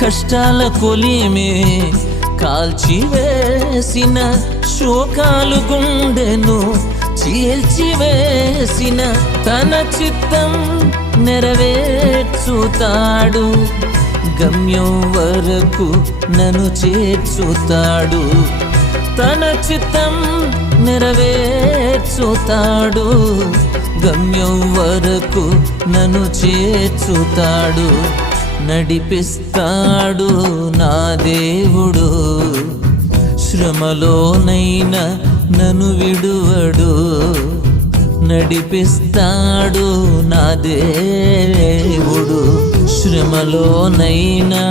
కష్టాల కొలిమే కాల్చివేసిన, శోకాలు గుండెను చీల్చివేసిన, తన చిత్తం నెరవేర్చుతాడు, గమ్యం వరకు నన్ను చేర్చుతాడు. తన చిత్తం నెరవేర్చుతాడు, గమ్యం వరకు నన్ను చేర్చుతాడు. నడిపిస్తాడు నా దేవుడు, శ్రమలోనైనా నన్ను విడువడు. నడిపిస్తాడు నా దేవుడు, శ్రమలోనైనా